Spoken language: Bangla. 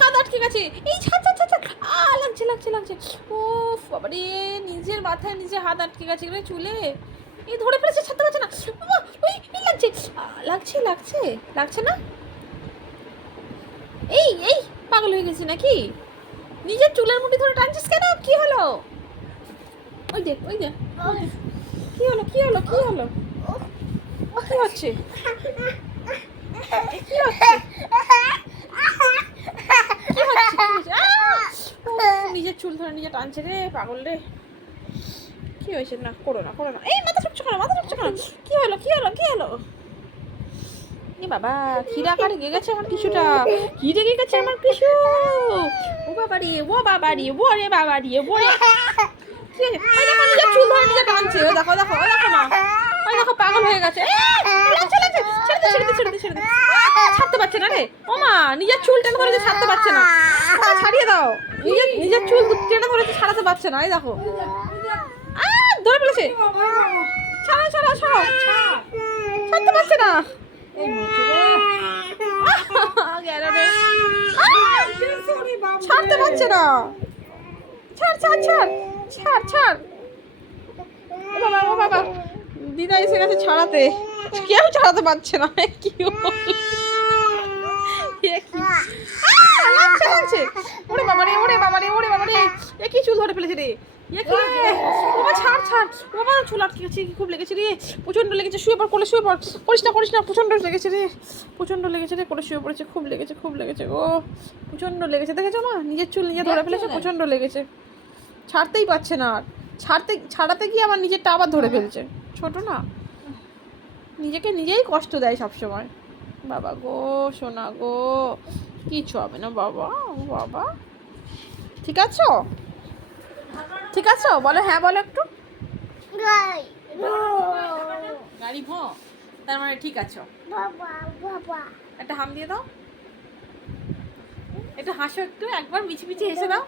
হাত আটকে গেছে, এই ছাড় ছাড় ছাড় ছাড়, লাগছে লাগছে লাগছে। ও বাবা রে, নিজের মাথায় নিজে হাত আটকে গেছে রে চুলে, এই ধরে ফেলেছে, ছাড়তে পারছে না। বাবা, ওই লাগছে লাগছে লাগছে লাগছে না। এই এই পাগল হয়ে গেছি নাকি? নিজের চুলের মুঠি ধরে টানছিস কেন? কি হলো? ওই দেখ ওই দেখ, কি হলো কি হলো কি হলো, কি হচ্ছে কি হচ্ছে কি হচ্ছে? নিজের চুল ধরে নিজে টানছে রে, পাগল রে। কি হয়েছে? না করো না করো না, এই মাথা চুপচো করো, মাথা চুপচো করো। কি হলো কি হলো কি হলো? এ বাবা, খিরা কাটে গেছে আমার কিছুটা, কি রেগে গেছে আমার কিছু। ও বাবা রে, ও বাবা রে, ও রে বাবা রে, ও রে। কি হয়েছে? ওই দেখো নিজের চুল ধরে নিজে টানছে, ও দেখো দেখো, ও দেখো না, ওই দেখো পাগল হয়ে গেছে। লাগছে লাগছে, ছেড়ে দে ছেড়ে দে ছেড়ে দে ছেড়ে দে। ছাড়তে পারছে না রে, ও মা, নিজের চুল টেনে ধরেছে, ছাড়তে পারছে না। ছাড়িয়ে দাও, নিজের নিজের চুল টেনে ধরেছে, ছাড়াতে পারছে না। এই দেখো ধরে ফেলেছে, ছাড়া ছাড়া ছাড়াও, ছাড়তে পারছে না। ছাড়তে পারছে না, ছাড় ছাড় ছাড় ছাড় ছাড়। ও বাবা ও বাবা, দিদা এসে গেছে ছাড়াতে, কেউ ছাড়াতে পারছে না। কি লাগছে লাগছে, ওরে বাবা রে, ওরে বাবা রে, ওরে বাবা রে, এ কি চুল ধরে ফেলেছে রে, এ কি? বাবা ছাড় ছাড়, বাবা চুল আটকে গেছে, খুব লেগেছে রে, প্রচন্ড লেগেছে। শুয়ে পড়, কোলে শুয়ে পড়, করিস না, প্রচন্ড লেগেছে রে, প্রচন্ড লেগেছে রে, কোলে শুয়ে পড়েছে, খুব লেগেছে ও, প্রচন্ড লেগেছে। দেখেছো মা, নিজের চুল নিজে ধরে ফেলেছে, প্রচন্ড লেগেছে, ছাড়তেই পারছে না। আর ছাড়াতে গিয়ে আমার নিজেরটা আবার ধরে ফেলছে। ছোট না, নিজেকে নিজেই কষ্ট দেয় সবসময়। বাবা গো, সোনা গো, কিচ্ছু হবে না বাবা, বাবা ঠিক আছো? ঠিক আছো বলো, হ্যাঁ বলো একটু। গাড়ি ভো, তার মানে ঠিক আছো। একটা হাম দিয়ে দাও, একটু হাসো, একটু একবার মিছি মিছি হেসে দাও।